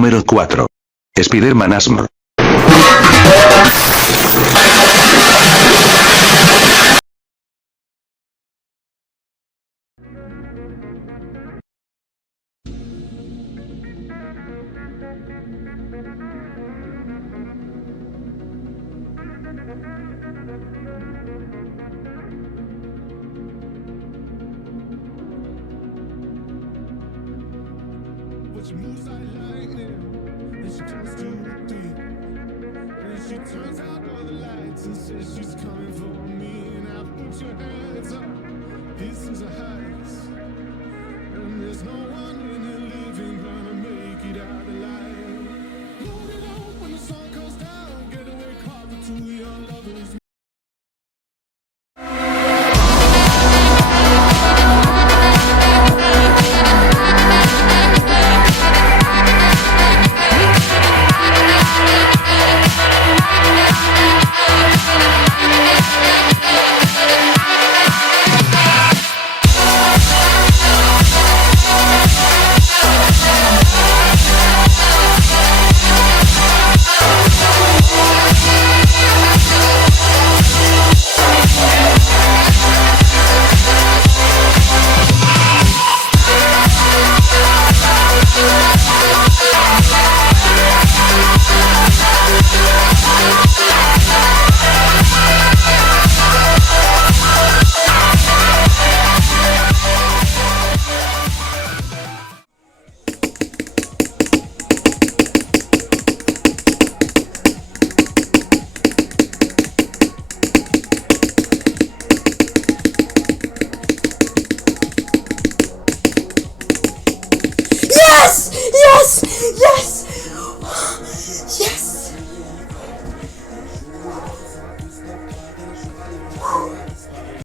Número 4. Spider-Man Asm. She moves like lightning, and she counts to 3. And she turns out all the lights and says she's coming for me. Now put your hands up, this is a heist. And there's no one in here living gonna make it out alive. Load it up when the sun comes down, get away car for 2 young lovers. Yes! Yes! Yes! Yes!